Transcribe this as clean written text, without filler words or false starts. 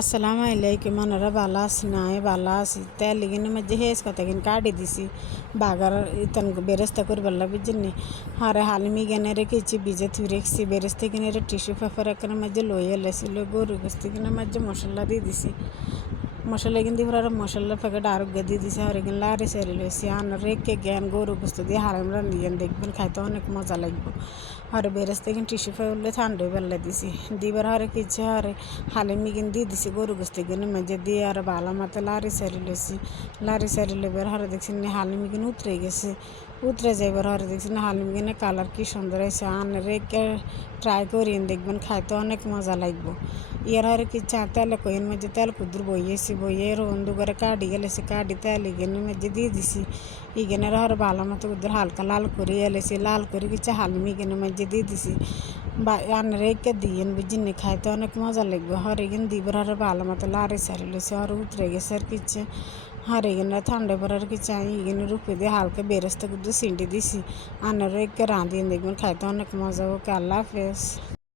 আসসালামু আলাইকুম আপনারা ভালো আছেন? আমি ভালো আছি। তেল লিগিনের মধ্যে হেস কথা কিন কাটি দিছি বাগার ইতন বেরেস্তা করবার বুঝছেন। হরে হালিমি গেনে রেখেছি ভিজে থুই রেখেছি বেরেস্তা কিনে টিস্যু পেপার একখানের মধ্যে লইয়ে লেছিল গরু গোস্তি কিনের মধ্যে মশলা দিয়ে দিছি। মশলা কিন দিয়ে আর মশলার প্যাকেট আরোগ্য দিয়ে দিছে হরে কিন লারে সেরে লইছি আন রেখে জ্ঞান গরু গোস্ত দিয়ে হারাম রান্ধিয়েন দেখবেন খাইতে অনেক মজা লাগবে। হরে বেরেস্তা কিন টিস্যু পেপার ঠান্ডা বেলা দিছি দিবার হরে কিছু হরে হালিমি কিন দিয়ে দিছি গরু গোস্তি কিনের মধ্যে দিয়ে আর ভালো মতো লারি সেরে লইছি। লারি সেরে লইবার হরে দেখছি হালিমি কিন উতরে গেছে। উতরে যাইবার হরে দেখছি হালিমি কিনে কালার কি সুন্দর হয়েছে আন রেখে ট্রাই করিয়েন দেখবেন খাইতে অনেক মজা লাগবে। ইয়ার হরে কিছু তেল কইন মধ্যে তেল কুদুর বইয়েছি বইয়ে রন্ধু করে কাটি গেলেছি কাটি তেল ইগেনের মধ্যে দিয়ে দিছি। ইগেনের হরে ভালো মতো কুদুর হালকা লাল করে এলেছি লাল করে কিছু হালিমি ইগেনের মধ্যে দিয়ে দিছি বা আন রেখে দিয়েন বুঝিনি খাইতে অনেক মজা লাগবে। হরে গিন দিবার হরে ভালো মতো লাড়ি সারি লেছি আর উতরে গেছে আর কিছু হরে গিনে ঠান্ডা পর আর কিছু আমি ইগেনের উপরে দিয়ে হালকা বেরেস্তা কুদুর সিন্ডি দিছি আন রেখে রাঁধিয়ে দেখবেন খাইতে অনেক মজা ওকে। আল্লাহ হাফেজ।